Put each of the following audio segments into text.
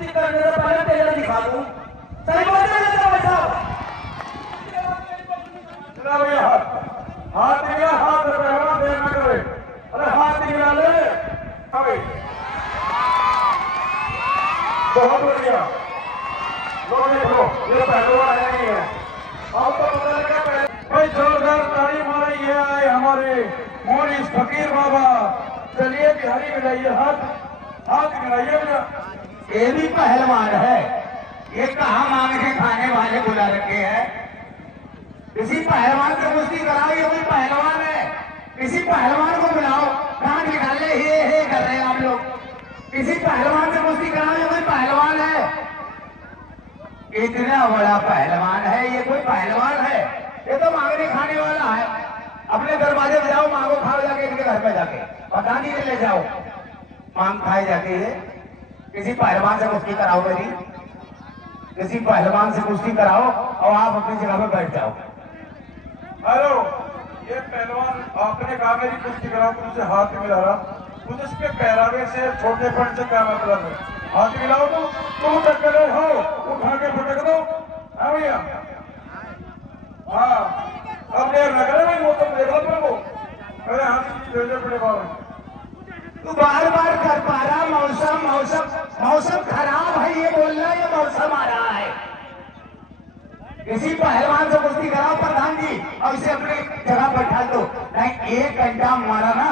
कुश्ती करने से पहले टेलर दिखा दूं। सही बात है ना भाई साहब? चला भैया हाथ दिया, हाथ पहलवान देर न करे। अरे हाथ दिया ले अभी। बहुत बढ़िया। लो देखो ये पहलवान है नहीं है। आपको पता लगा पहले भाई जोरदार ताली मारे। ये आए हमारे मोरिस फकीर बाबा। चलिए बिहारी मिलाइए हाथ, हाथ मिलाइए भैया। ये भी पहलवान है। ये कहाँ मांग के खाने वाले बुला रखे हैं। किसी पहलवान से कुश्ती कराओ, ये कोई पहलवान है। किसी पहलवान को बुलाओ, दांत निकाल ले, हे कर रहे हैं आप लोग। किसी पहलवान से कुश्ती कराओ, ये कोई पहलवान है। इतना बड़ा पहलवान है, ये कोई पहलवान है? ये तो मांगने खाने वाला है। अपने दरवाजे पे जाओ, मांगो खाओ जाके इनके घर पे जाके, पता नहीं ले जाओ, मांग खाए जाके। ये किसी पहलवान से कुश्ती कराओ मेरी, किसी पहलवान से कुश्ती कराओ और आप अपनी जगह पे बैठ जाओ। हेलो, ये पहलवान आपने कहा मेरी कुश्ती कराओ, तुमसे हाथ मिला रहा, मुझे इसके पहरावे से छोटेपन से क्या मतलब है? हाथ मिलाओ तो तुम टक्कर हो, उठा के फटक दो। हाँ भैया, हाँ अब देर न करे भाई, मौसम देख लो तुमको। अरे हाथ भेजे पड़े बाबा। तू बार बार कर पा रहा, मौसम मौसम मौसम खराब है ये बोलना, ये मौसम आ रहा है। किसी पहलवान से कुश्ती कराओ प्रधान जी, और इसे अपनी जगह बैठा दो। नहीं 1 घंटा मारा ना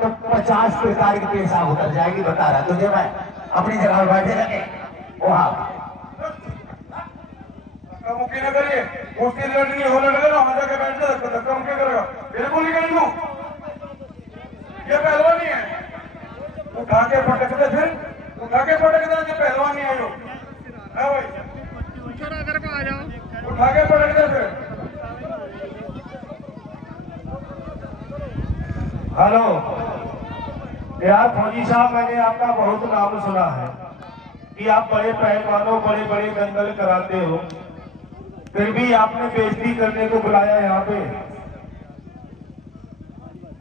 तो 50 प्रकार की पेशाब उतर जाएगी, बता रहा तुझे मैं। अपनी जगह पर बैठे रखे वहां। मुक्की न करिए, कुश्ती लड़नी हो लड़े ना, वहां जाके बैठ जाए, धक्का मुक्की करेगा बिल्कुल नहीं करेंगे। ये पहलवान ही है, उठा के पटक दे, फिर उठा के पटक दे, जो पहलवान नहीं है भाई, आ जाओ उठा के पटक दे फिर। हेलो यार फौजी साहब, मैंने आपका बहुत नाम सुना है कि आप बड़े पहलवानों बड़े बड़े दंगल कराते हो, फिर भी आपने बेइज्जती करने को बुलाया यहाँ पे।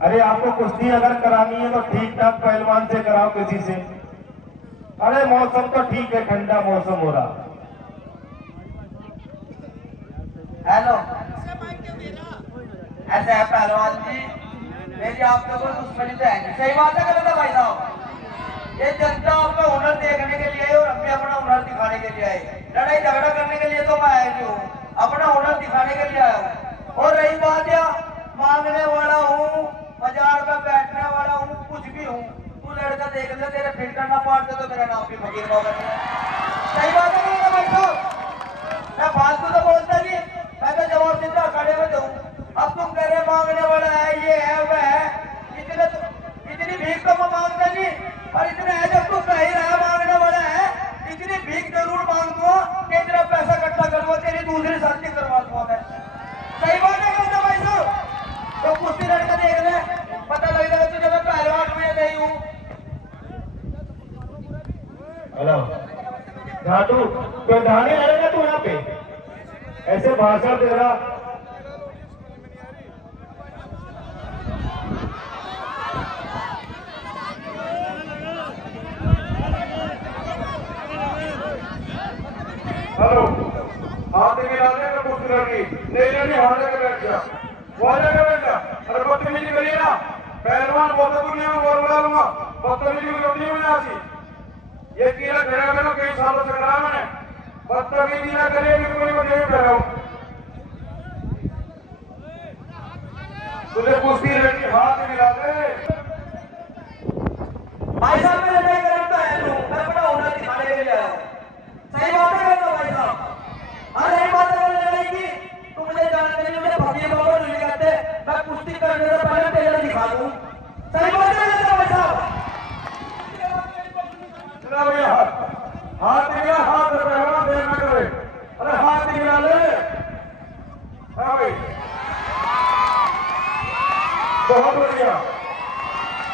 अरे आपको कुश्ती अगर करानी है तो ठीक ठाक पहलवान से कराओ, किसी से। अरे मौसम तो ठीक है, ठंडा मौसम हो रहा। हेलो, ऐसे है पहलवान जी, मेरी आपसे कोई दुश्मनी तो है नहीं। सही बात है गलत है भाई साहब? ये जनता आपका हुनर देखने के लिए आई और हम भी अपना हुनर दिखाने के लिए आए। लड़ाई झगड़ा करने के लिए तो मैं आया नहीं हूँ, अपना हुनर दिखाने के लिए आया हूँ। और रही बात या मांगने वाला हूँ, बाजार में बैठने वाला हूँ, कुछ भी हूँ, तू लड़का देख ले, तेरे फिल्टर ना पाड़ दे तो मेरा नाम भी फकीर बाबा नहीं है। सही बात है गलत है भाई साहब? मैं फालतू तो बोलता नहीं, मैं तो जवाब सीधा खड़े में दूं। अब तुम कह रहे मांगने वाला है, ये है वह है, इतनी भीख तो मैं मांगता नहीं, और इतने है जब तू कह ही रहा है मांगने वाला है, इतनी भीख जरूर मांग दूंगा कि इतना पैसा इकट्ठा करूंगा, तेरी दूसरी शादी करवा दूंगा मैं। सही बात है कहता भाई साहब? तो कुश्ती लड़का देख ले, पता लग जाएगा तुझे मैं पहलवान हूं या नहीं हूं। हेलो घाटू, तो ढाने आएगा तू यहाँ पे ऐसे भाषण दे रहा। हेलो, हाथ मिला दे तो कुश्ती लड़नी नहीं लड़नी, वहां जाके बैठ जा, वहां जाके बैठ जा। अरे बदतमीजी करिए ना, पहलवान बहुत दुनिया में बोल बुला लूंगा, बदतमीजी को नहीं होने आती। ये कीड़ा खड़ा करो, कई सालों से करा मैंने, बदतमीजी ना करिए, बिल्कुल ही यही कर रहा हूँ। तुझे कुश्ती लड़नी, हाथ मिला दे भाई साहब। मैं लड़ाई करना तो है लूं, मैं अपना हुनर दिखाने के लिए आया हूँ। सही बात है कहता भाई साहब? हाँ सही बात है लड़ाई की। तुम मुझे जानते नहीं, मुझे फकीर बाबा नहीं कहते, मैं कुश्ती करने से पहले टेलर दिखा दूं। सही बात है कहता भाई साहब? चला भैया हाथ दिया, हाथ पहलवान देर न करे। अरे हाथ मिला ले। हाँ भाई, बहुत बढ़िया।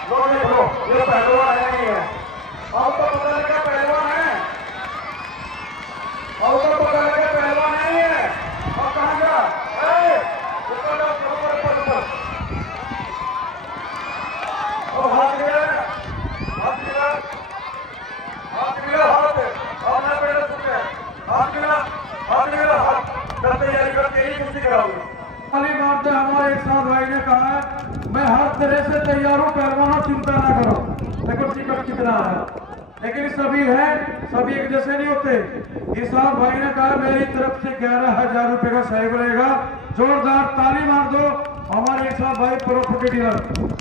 लो देखो ये पहलवान है नहीं है, आपको पता लगा पहलवान है, आपको पता लगा पहलवान नहीं है। और कहाँ गया? हाथ मिला, हाथ मिला, हाथ मिला, हाथ हजारों पहलवानों, चिंता ना करो। देखो टिकट कितना है, लेकिन सभी है, सभी एक जैसे नहीं होते। इसाक भाई ने कहा मेरी तरफ से 11,000 रुपए का सहयोग रहेगा। जोरदार ताली मार दो हमारे इसाक भाई प्रॉपर्टी डीलर।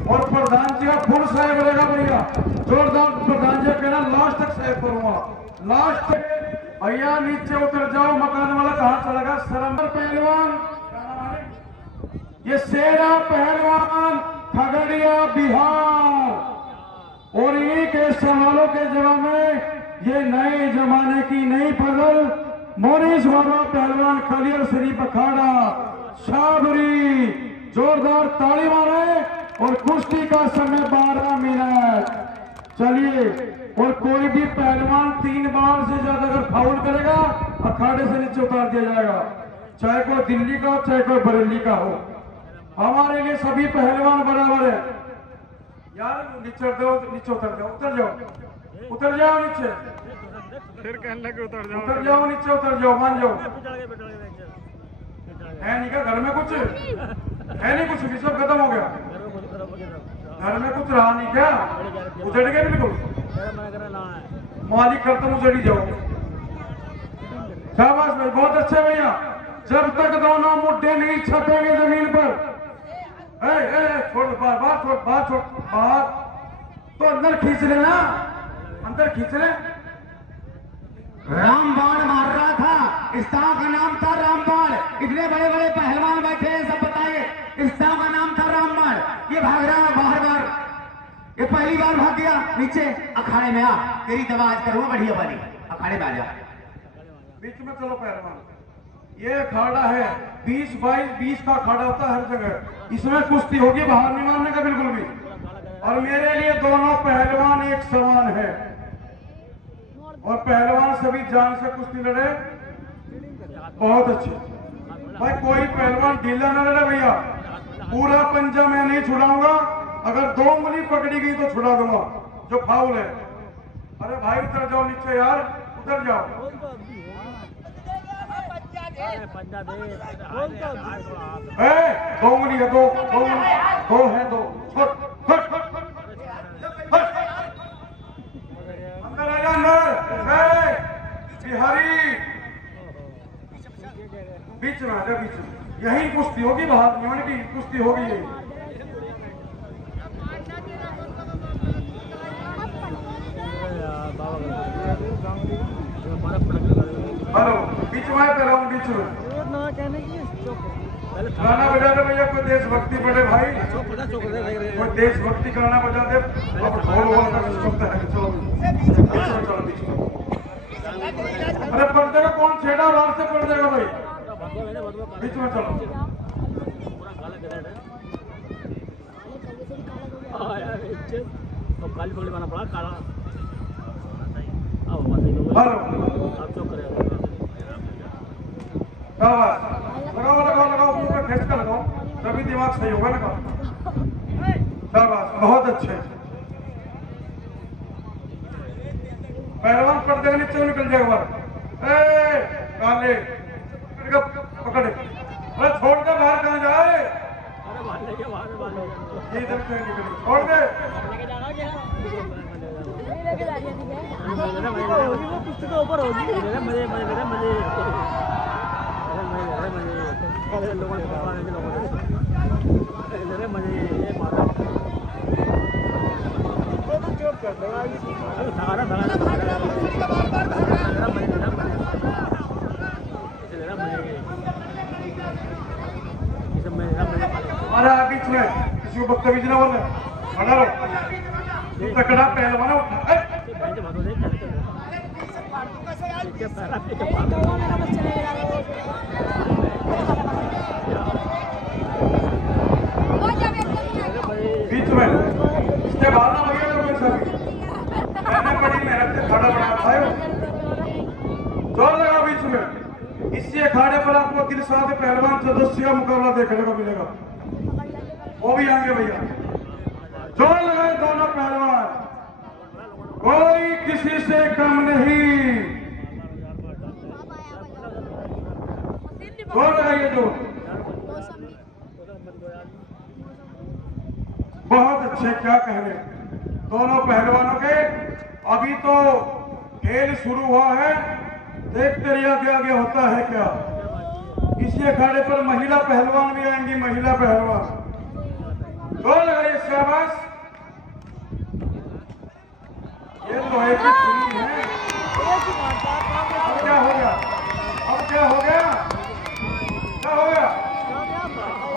और प्रधान जी का फुल सहयोग रहेगा भैया, जोरदार प्रधान जी कहना लास्ट तक सहयोग करूंगा, लास्ट तक। भैया नीचे उतर जाओ, मकान वाला कहाँ चलेगा? सरंबर पहलवान, ये शेरा पहलवान खगड़िया बिहार। और इन्हीं के सवालों के जवाब में ये नए जमाने की नई पजल मोनिश बाबा पहलवान खलियर शरीफ अखाड़ा शाबरी। जोरदार ताली मारे। और कुश्ती का समय 12 मिनट। चलिए, और कोई भी पहलवान 3 बार से ज्यादा अगर फाउल करेगा अखाड़े से नीचे उतार दिया जाएगा, चाहे कोई दिल्ली का हो चाहे कोई बरेली का हो। हमारे लिए सभी पहलवान बराबर है यार। नीचे नीचे उतर जाओ, उतर जाओ, उतर जाओ नीचे, फिर कहने लगे उतर जाओ, उतर जाओ नीचे, उतर जाओ, मान जाओ। है नहीं क्या घर में कुछ है? नहीं कुछ भी, सब खत्म हो गया। घर में कुछ रहा नहीं क्या? उजड़ गए बिल्कुल। मालिक खत्म, उजड़ ही जाओ। शाबाश भाई, बहुत अच्छे भैया। जब तक दोनों मुद्दे नहीं छपेंगे जमीन पर, छोड़, बाहर छोड़, बाहर छोड़, बाहर तो अंदर खींच लेना, अंदर खींच ले। रामबाण मार रहा था, इस गांव का नाम था रामबाण। इतने बड़े बड़े पहलवान बैठे हैं, सब बताइए। इस गांव का नाम था रामबाण। ये भाग रहा है बाहर बार, ये पहली बार भाग गया नीचे। अखाड़े में आ, तेरी दवा आज करूंगा बढ़िया वाली। अखाड़े में आ जा, बीच में चलो पहलवान। ये अखाड़ा है 20-22-20 का अखाड़ा होता है हर जगह। इसमें कुश्ती होगी, बाहर नहीं मारने का बिल्कुल भी। और मेरे लिए दोनों पहलवान एक समान है। और पहलवान सभी जान से कुश्ती लड़े, बहुत अच्छे भाई। कोई पहलवान ढीला ना लड़े भैया। पूरा पंजा मैं नहीं छुड़ाऊंगा, अगर 2 उंगली पकड़ी गई तो छुड़ा दूंगा, जो फाउल है। अरे भाई उतर जाओ नीचे यार, उतर जाओ। 2 उंगली है, 2 है, 2 अंदर आ जा, अंदर। बिहारी बीच में आ जा, बीच में। यही कुश्ती होगी, बाहर नहीं की कुश्ती होगी यही। हेलो, बीच में है पहला, बीच में गाना बजा दे भैया। कोई देशभक्ति पड़े भाई, कोई देशभक्ति गाना बजा दे। अब ढोल वोल का चलता है, चलो चलो बीच में। अरे पड़ जाएगा, कौन छेड़ा बाहर से पड़ जाएगा भाई, बीच में चलो। काली पगड़ी बना पड़ा काला। लगाओ लगाओ लगाओ, मुंह पे खींच कर लगाओ, तभी दिमाग सही होगा ना। शाबाश, बहुत अच्छे। पहलवान पर्दे के नीचे निकल जाएगा बाहर। काले पकड़े, अरे छोड़ दे, बाहर कहाँ जाए? इधर से निकल, छोड़ दे। ऊपर होगी मजे मजे मजे मजे अरे बीच में किसी को बदतमीजी ना बोलना, खड़ा रहो। तकड़ा पहलवान उठा। बीच में इसके बाद ना भैया लोग सभी मैंने बड़ी मेहनत से खाना बनाया था। जोर लगा बीच में। इसी अखाड़े पर आपको दिलशाद पहलवान सदस्य का मुकाबला देखने को मिलेगा, वो भी आएंगे भैया। जोर लगाए दोनों पहलवान, कोई किसी से कम नहीं। जोर लगाइए, जोर। बहुत अच्छा। अच्छे क्या कहने दोनों पहलवानों के। अभी तो खेल शुरू हुआ है, देखते रहिए आगे आगे होता है क्या। इसी अखाड़े पर महिला पहलवान भी आएंगी, महिला पहलवान। जोर लगाइए, शाबाश। ये लोहे की छुरी है। अब क्या हो गया, अब क्या हो गया, क्या हो गया?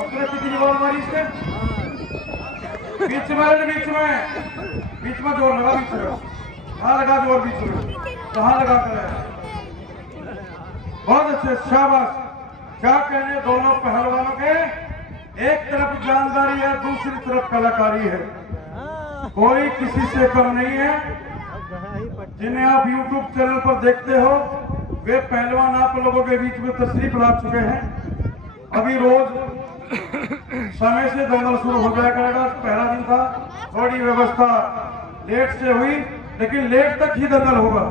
अपने कितनी बॉल मारी इसने? बीच में, बीच में जोर लगा, बीच में कहाँ लगा जोर, बीच में कहाँ लगा कर? बहुत अच्छे, शाबाश। क्या कहने दोनों पहलवानों के। एक तरफ जानदारी है, दूसरी तरफ कलाकारी है। कोई किसी से कम नहीं है। जिन्हें आप YouTube चैनल पर देखते हो वे पहलवान आप लोगों के बीच में तशरीफ ला चुके हैं। अभी रोज समय से दंगल शुरू हो जाया करेगा। पहला दिन था, थोड़ी व्यवस्था लेट से हुई, लेकिन लेट तक ही दंगल होगा।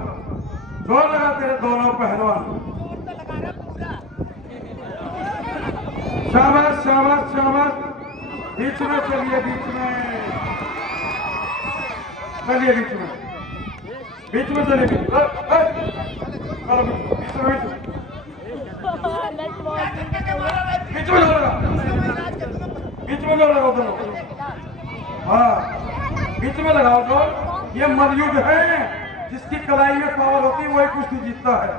जोर लगा तेरे दोनों पहलवान। शाबाश शाबाश शाबाश। बीच में चलिए, बीच में चलिए, बीच में चलिए, बीच में जोर लगा, बीच में जोर लगाओ दोनों। हाँ, बीच में लगाओ जोर। ये मलयुद्ध है, जिसकी कलाई में पावर होती है वही कुश्ती जीतता है।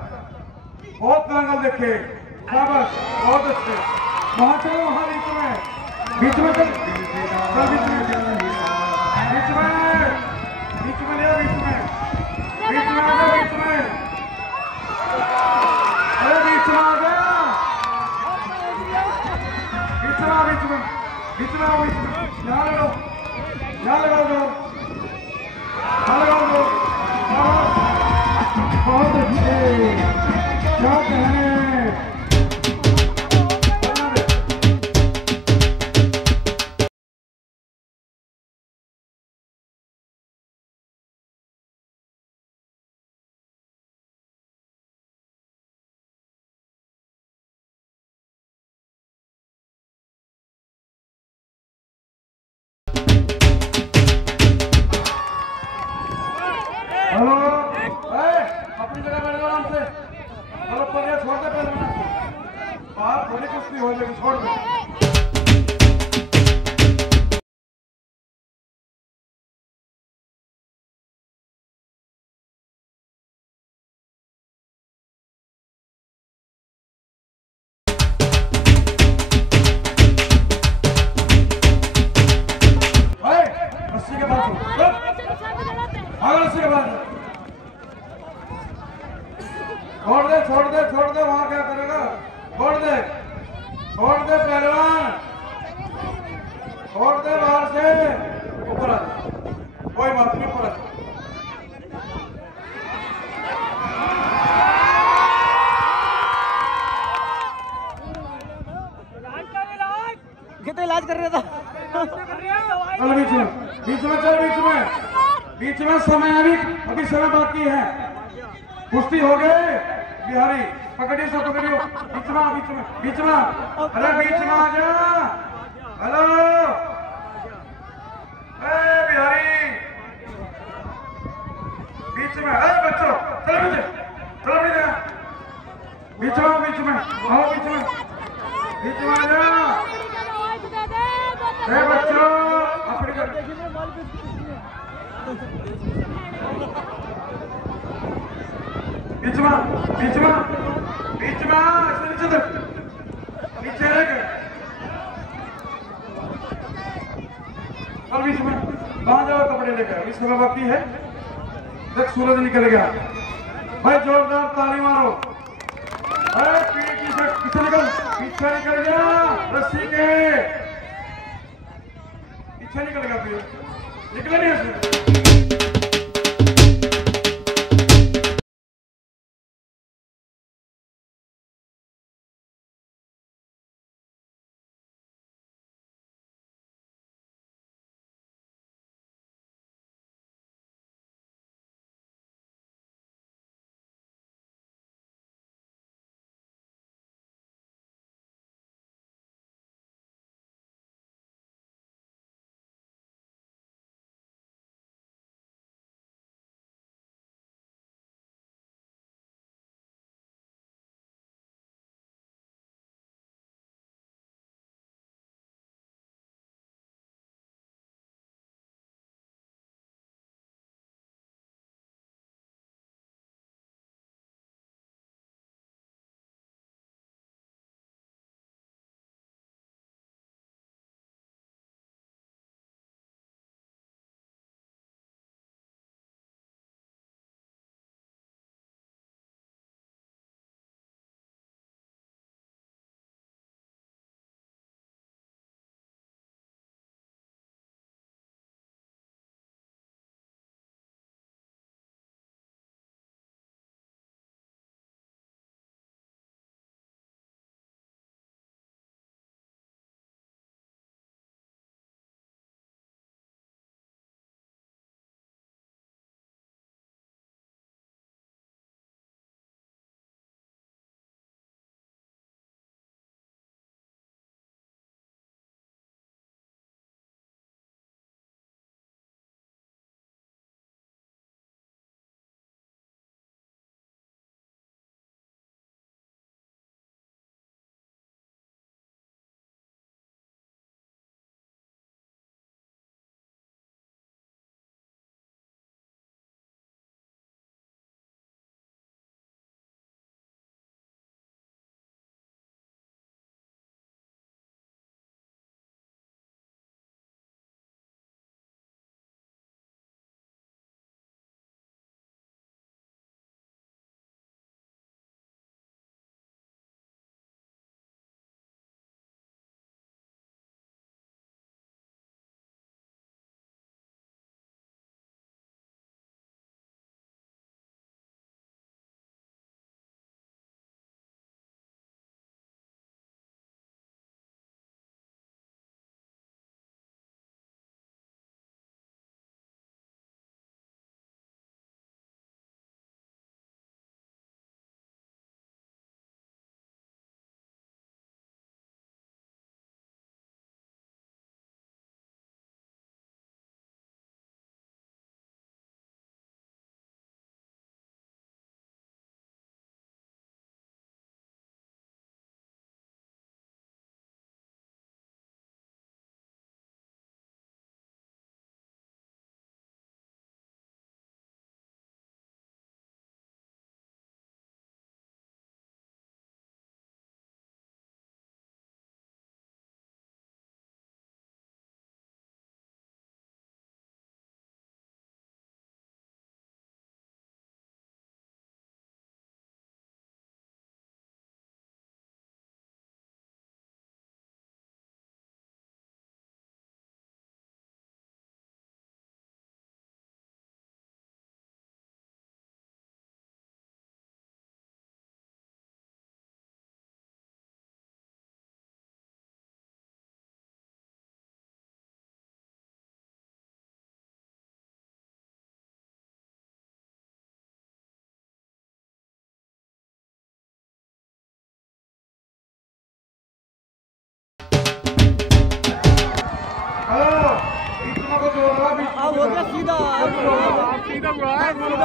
बहुत दंगल देखे, शाबाश, बहुत अच्छे। वहां चलो, वहां बीच में, बीच में चल, चल बीच में, बीच में, बीच में ले, बीच में, बीच में आ जा, बीच में, अरे बीच में आ जा, बीच में, बीच में, बीच में आओ, बीच में, यहाँ लगाओ, यहाँ लगाओ दो, यहाँ लगाओ दो। बहुत अच्छे, क्या कहने। हेलो, अपनी जगह बैठ जाओ आराम से। चलो पहले छोड़ दे, पहले बाहर थोड़ी कुश्ती हो जाएगी, छोड़ दे। रस्सी के बाद रस्सी के बाद छोड़ दे, वहां क्या करेगा? छोड़ दे पहलवान, छोड़ दे, बाहर से ऊपर आ जा, कोई बात नहीं, ऊपर आ जा। कितना इलाज कर रहे था? चल बीच में चल, बीच में समय, अभी समय बाकी है। कुश्ती हो गए बिहारी, पकड़िए सब, पकड़ियो, बीच में, अरे बीच में आ जा। हेलो, बिहारी, बीच में, बच्चों चलो चलो बीच में, आओ, बीच में आ जा। बच्चों अपनी बीच में नीचे और बीच में वहां जाओ, कपड़े लेकर। इस समय बाकी है, देख सूरज निकल गया भाई, जोरदार ताली मारो। पीछे निकल गया, रस्सी के पीछे निकल गया, निकले नहीं उसमें।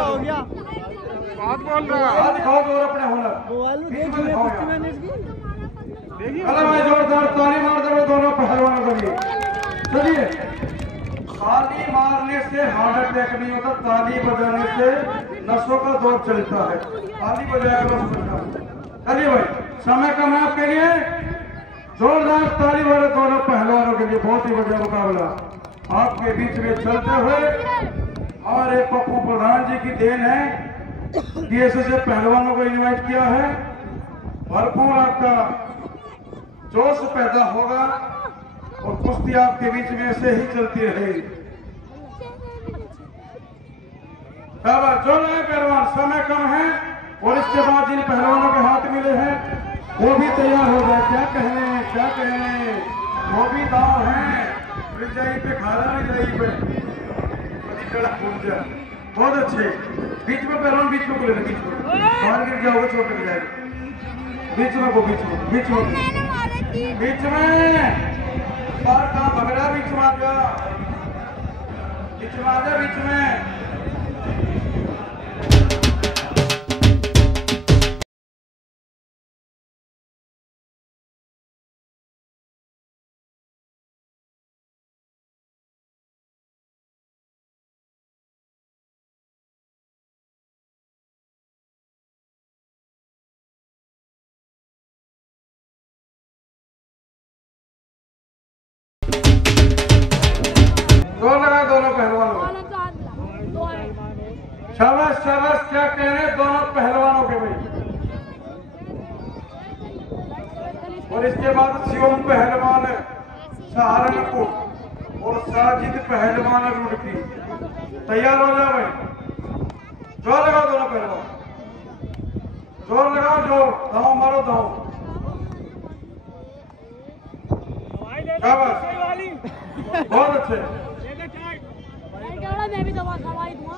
हो गया। बात बोल रहा है। दिखाओ जोर अपने हुनर। अरे मैं जोरदार ताली मार दो दोनों पहलवानों के लिए। चलिए, ताली मारने से हार्ट अटैक नहीं होता, ताली बजाने से नसों का दौर चलता है। ताली बजाया करो। चलिए भाई, समय कम है आपके लिए, जोरदार ताली मारे दोनों पहलवानों के लिए। बहुत ही बढ़िया मुकाबला आपके बीच में चलते हुए हमारे पप्पू प्रधान जी की देन है कि ऐसे पहलवानों को इनवाइट किया है। भरपूर आपका जोश पैदा होगा और कुश्ती आपके बीच में ऐसे ही चलती रहेगी। जो नए पहलवान, समय कम है और इसके बाद जिन पहलवानों के हाथ मिले हैं वो भी तैयार हो जाए। क्या कहने वो भी दाव है। रिजाई पे खाना रिजाई पे बहुत अच्छे। बीच में पहलवान बीच में बोले, बीच में बाहर गिर जाओगे चोट लग जाएगी। बीच में को बीच में बाहर कहाँ भग रहा है? बीच में आ जा, बीच में आ जा, बीच में। जोर लगा दोनों पहलवानों को। शाबाश शाबाश। क्या कह रहे हैं दोनों पहलवानों के भाई। और इसके बाद शिवम पहलवान सहारनपुर और साजिद पहलवान रुड़की। तैयार हो जाओ भाई। जोर लगाओ दोनों पहलवान, जोर लगाओ, जोर दाव मारो, दाव। शाबाश, बहुत अच्छे। मैं भी दवा दवाई दूंगा।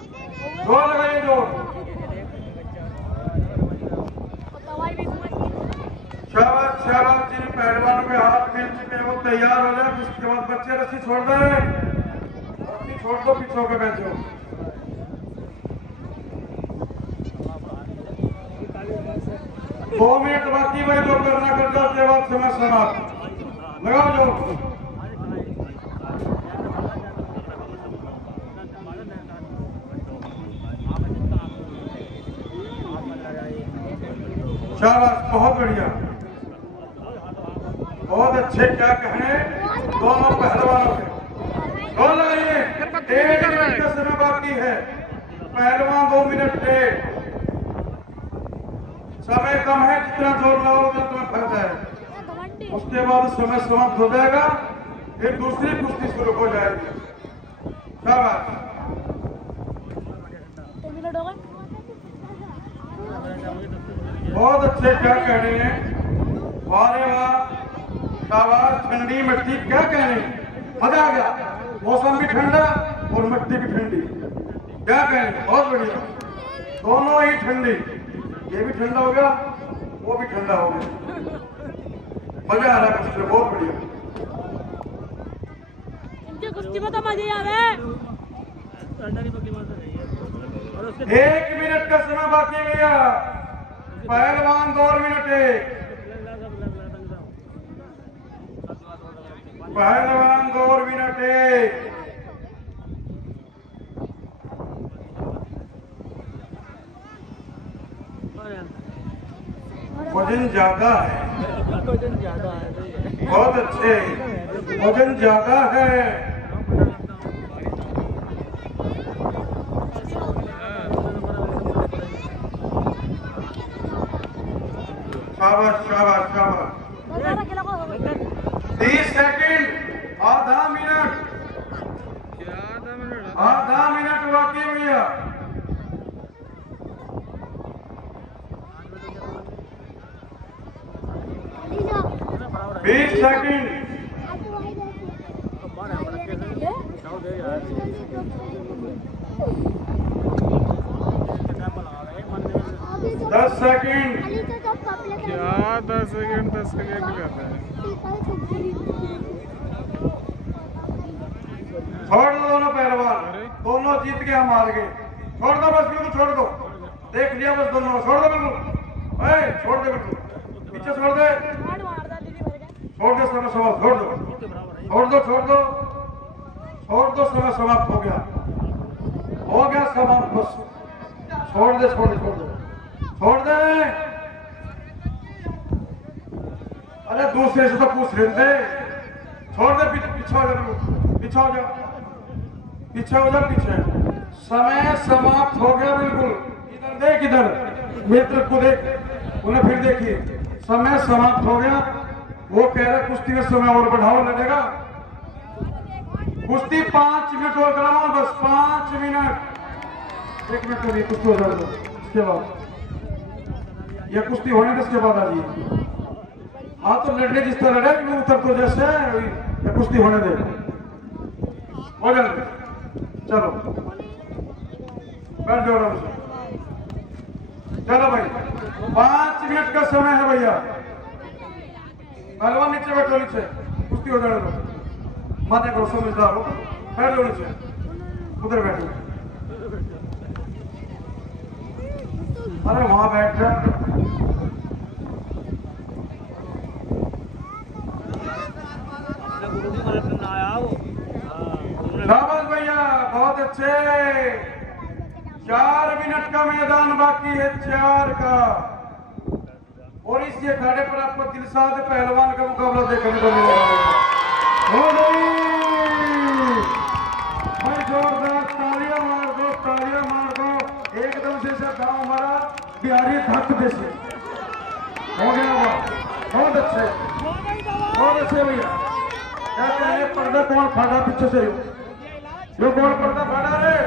जोर लगाइए, जोर। दवाई भी दूंगा। शाबाश शाबाश। जिन पहलवानों के हाथ मिल चुके हैं वो तैयार हो जाए। उसके बाद बच्चे रस्सी छोड़ दे, रस्सी छोड़ दो, पीछे होकर बैठो। 2 मिनट बाकी भाई, जो करना कर दो, उसके बाद समय समाप्त। लगाओ जोर। शाबाश, बहुत बढ़िया, बहुत अच्छे। क्या कहें दोनों पहलवानों के। जोर लगाइए। 1 मिनट का समय बाकी है। पहलवान 2 मिनट थे। समय कम है, जितना जोर लगाओगे उतना तुम्हें फल जाएगा। उसके बाद समय समाप्त हो जाएगा, फिर दूसरी कुश्ती शुरू हो जाएगी। शाबाश, 2 मिनट हो गए। बहुत अच्छे। क्या कह रहे हैं? वाह रे वाह, शाबाश। ठंडी मिट्टी, क्या कह रहे हैं? मजा आ गया। मौसम भी ठंडा और मिट्टी भी ठंडी। क्या कह रहे हैं? बहुत बढ़िया, दोनों ही ठंडी। ये भी ठंडा हो गया, वो भी ठंडा हो गया। मजा आ रहा है कुश्ती में, बहुत बढ़िया। इनके कुश्ती में तो मजे आ रहे हैं। 1 मिनट का समय बाकी है भैया। पहलवान 2 मिनट है। पहलवान 2 मिनट है। वजन ज्यादा है, बहुत अच्छे। वजन ज्यादा है। शाबाश शाबाश शाबाश। 30 सेकंड, आधा मिनट, आधा मिनट बाकी भैया। 20 सेकंड। 10 सेकंड। क्या 10 सेकंड 10 के लिए भी करता है। छोड़ दो दोनों पहलवान, दोनों दोनों जीत गए, हम हार गए। छोड़ दो बस, बिल्कुल छोड़ दो। देख लिया बस दोनों, छोड़ दो बिल्कुल। छोड़ दे बिल्कुल, पीछे छोड़ दे, छोड़ दे, समय समाप्त, छोड़ दो, छोड़ दो, छोड़ दो, छोड़ दो, समय समाप्त हो गया समाप्त, बस छोड़ दे, छोड़ दे, छोड़ दे, छोड़ दे। अरे दूसरे से तो पूछ रहे थे, छोड़ दे, पीछे हो जा, पीछे हो जा, पीछे हो जा, पीछे। समय समाप्त हो गया बिल्कुल। इधर देख, इधर मित्र को देख, उन्हें फिर देखिए, समय समाप्त हो गया। वो कह रहे कुश्ती में समय और बढ़ाओ, लगेगा कुश्ती 5 मिनट और कराओ, बस 5 मिनट। 1 मिनट करिए, कुश्ती हो जाए तो इसके बाद यह कुश्ती होने के इसके बाद आ जाइए। हाँ तो लड़ने जिस तरह लड़े उतर तो जैसे ये कुश्ती होने दे, हो जाए। चलो बैठ जाओ आराम से। चलो भाई 5 मिनट का समय है भैया। पहलवान नीचे बैठो, नीचे कुश्ती हो जाए तो माते करो, समझदार हो, बैठ जाओ नीचे, उधर बैठो। अरे वहां बैठ जा। शाबाश भैया, बहुत अच्छे। 4 मिनट का मैदान बाकी है, 4 का। और इस अखाड़े पर आपको दिलशाद पहलवान का मुकाबला देखने को मिलेगा। भाई जोरदार तालियां मार दो, तालियां मार दो एकदम से। गाँव हमारा बिहारी धक जैसे हो गया, बहुत अच्छे, बहुत अच्छे भैया। क्या कहें, पर्दा कौन फाड़ा पीछे से, जो कौन पर्दा फाड़ा है?